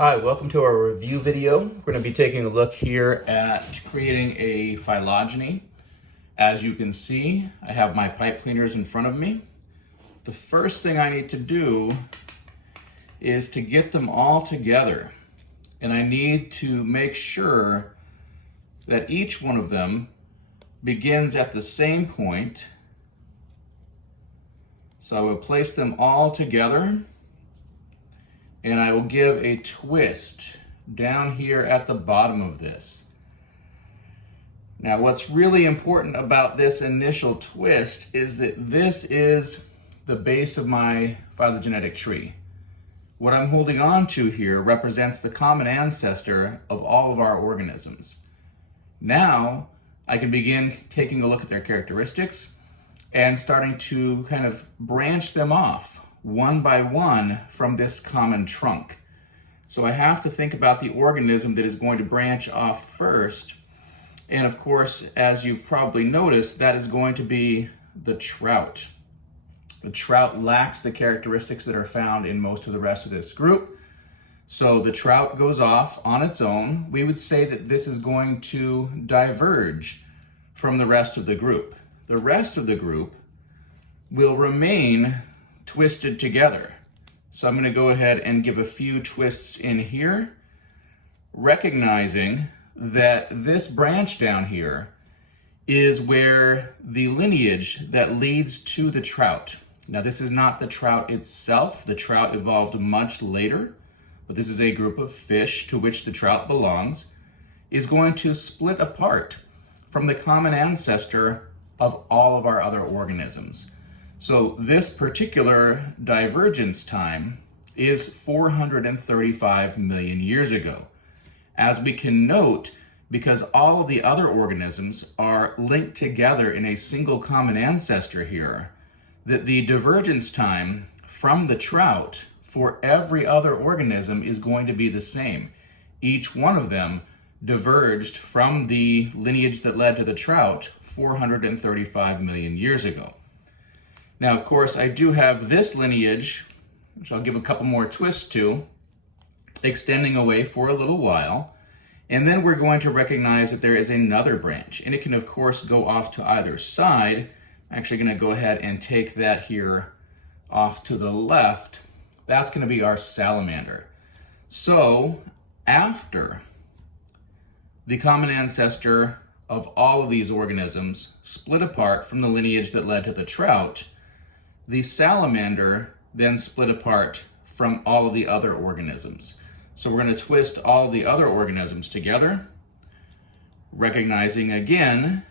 Hi, welcome to our review video. We're going to be taking a look here at creating a phylogeny. As you can see, I have my pipe cleaners in front of me. The first thing I need to do is to get them all together. And I need to make sure that each one of them begins at the same point. So I will place them all together. And I will give a twist down here at the bottom of this. Now, what's really important about this initial twist is that this is the base of my phylogenetic tree. What I'm holding on to here represents the common ancestor of all of our organisms. Now, I can begin taking a look at their characteristics and starting to kind of branch them off one by one from this common trunk. So I have to think about the organism that is going to branch off first. And of course, as you've probably noticed, that is going to be the trout. The trout lacks the characteristics that are found in most of the rest of this group. So the trout goes off on its own. We would say that this is going to diverge from the rest of the group. The rest of the group will remain twisted together. So I'm going to go ahead and give a few twists in here, recognizing that this branch down here is where the lineage that leads to the trout. Now, this is not the trout itself. The trout evolved much later, but this is a group of fish to which the trout belongs, is going to split apart from the common ancestor of all of our other organisms. So this particular divergence time is 435 million years ago. As we can note, because all of the other organisms are linked together in a single common ancestor here, that the divergence time from the trout for every other organism is going to be the same. Each one of them diverged from the lineage that led to the trout 435 million years ago. Now, of course, I do have this lineage, which I'll give a couple more twists to, extending away for a little while. And then we're going to recognize that there is another branch. And it can, of course, go off to either side. I'm actually going to go ahead and take that here off to the left. That's going to be our salamander. So after the common ancestor of all of these organisms split apart from the lineage that led to the trout, the salamander then split apart from all of the other organisms. So we're going to twist all the other organisms together, recognizing again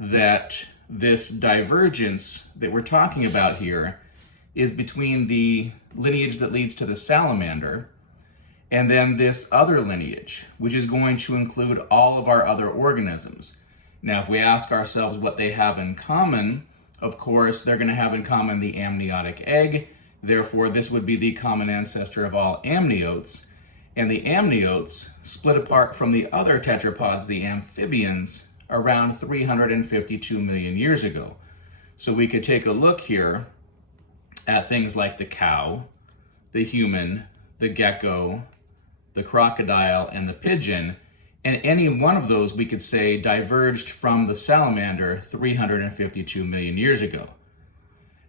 that this divergence that we're talking about here is between the lineage that leads to the salamander and then this other lineage, which is going to include all of our other organisms. Now, if we ask ourselves what they have in common, of course, they're going to have in common the amniotic egg. Therefore, this would be the common ancestor of all amniotes. And the amniotes split apart from the other tetrapods, the amphibians, around 352 million years ago. So we could take a look here at things like the cow, the human, the gecko, the crocodile, and the pigeon. And any one of those, we could say, diverged from the salamander 352 million years ago.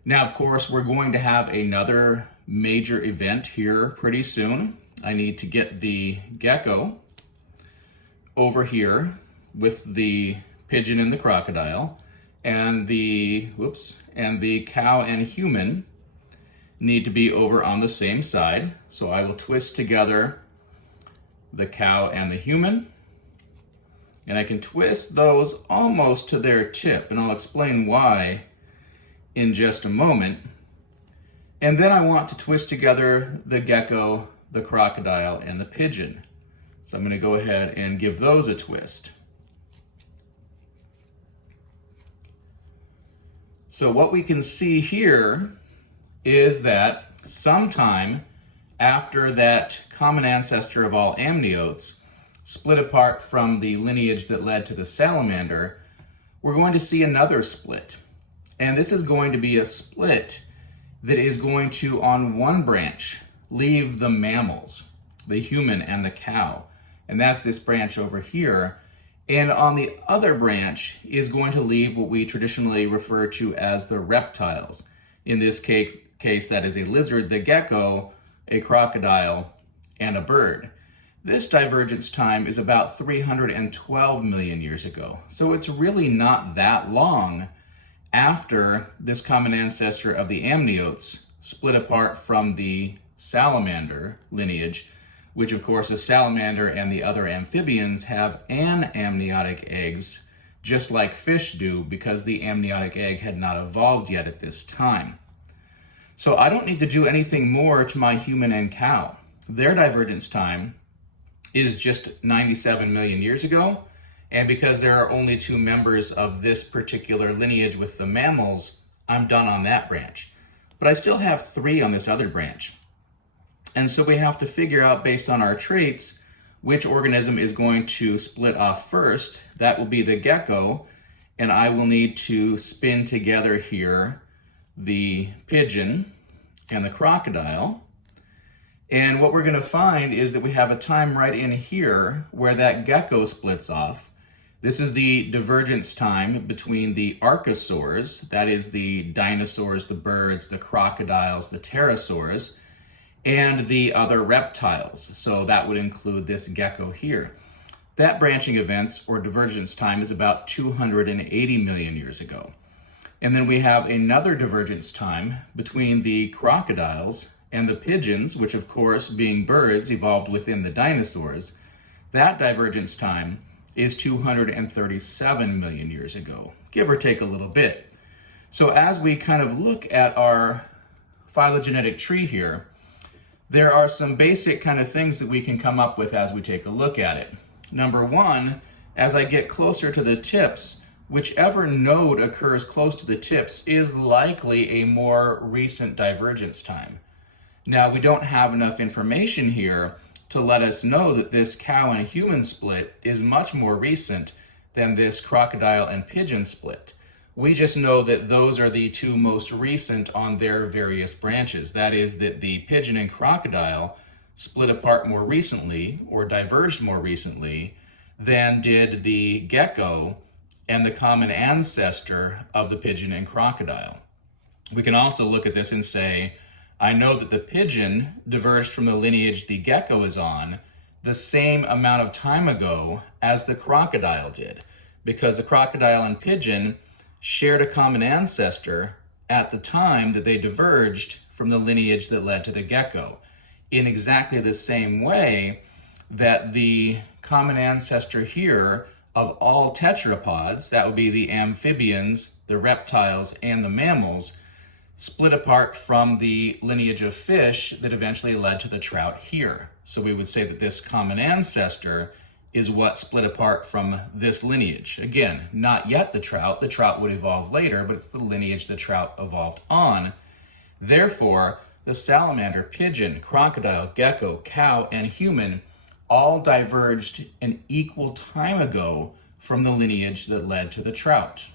Now, of course, we're going to have another major event here pretty soon. I need to get the gecko over here with the pigeon and the crocodile, and the cow and human need to be over on the same side. So I will twist together the cow and the human. And I can twist those almost to their tip, and I'll explain why in just a moment. And then I want to twist together the gecko, the crocodile, and the pigeon. So I'm going to go ahead and give those a twist. So what we can see here is that sometime after that common ancestor of all amniotes split apart from the lineage that led to the salamander, we're going to see another split. And this is going to be a split that is going to, on one branch, leave the mammals. the human and the cow. And that's this branch over here. And on the other branch is going to leave what we traditionally refer to as the reptiles. In this case, that is a lizard, the gecko, a crocodile, and a bird. This divergence time is about 312 million years ago. So it's really not that long after this common ancestor of the amniotes split apart from the salamander lineage, which of course the salamander and the other amphibians have amniotic eggs, just like fish do, because the amniotic egg had not evolved yet at this time. So I don't need to do anything more to my human and cow. Their divergence time is just 97 million years ago. And because there are only two members of this particular lineage with the mammals, I'm done on that branch. But I still have three on this other branch. And so we have to figure out, based on our traits, which organism is going to split off first. That will be the gecko, and I will need to spin together here the pigeon and the crocodile. And what we're going to find is that we have a time right in here where that gecko splits off. This is the divergence time between the archosaurs, that is the dinosaurs, the birds, the crocodiles, the pterosaurs, and the other reptiles. So that would include this gecko here. That branching events or divergence time is about 280 million years ago. And then we have another divergence time between the crocodiles and the pigeons, which of course, being birds, evolved within the dinosaurs. That divergence time is 237 million years ago, give or take a little bit. So as we kind of look at our phylogenetic tree here, there are some basic kind of things that we can come up with as we take a look at it. Number one, as I get closer to the tips, whichever node occurs close to the tips is likely a more recent divergence time. Now, we don't have enough information here to let us know that this cow and human split is much more recent than this crocodile and pigeon split. We just know that those are the two most recent on their various branches. That is, that the pigeon and crocodile split apart more recently, or diverged more recently, than did the gecko and the common ancestor of the pigeon and crocodile. We can also look at this and say, I know that the pigeon diverged from the lineage the gecko is on the same amount of time ago as the crocodile did, because the crocodile and pigeon shared a common ancestor at the time that they diverged from the lineage that led to the gecko, in exactly the same way that the common ancestor here of all tetrapods, that would be the amphibians, the reptiles, and the mammals, split apart from the lineage of fish that eventually led to the trout here. So we would say that this common ancestor is what split apart from this lineage. Again, not yet the trout would evolve later, but it's the lineage the trout evolved on. Therefore, the salamander, pigeon, crocodile, gecko, cow, and human all diverged an equal time ago from the lineage that led to the trout.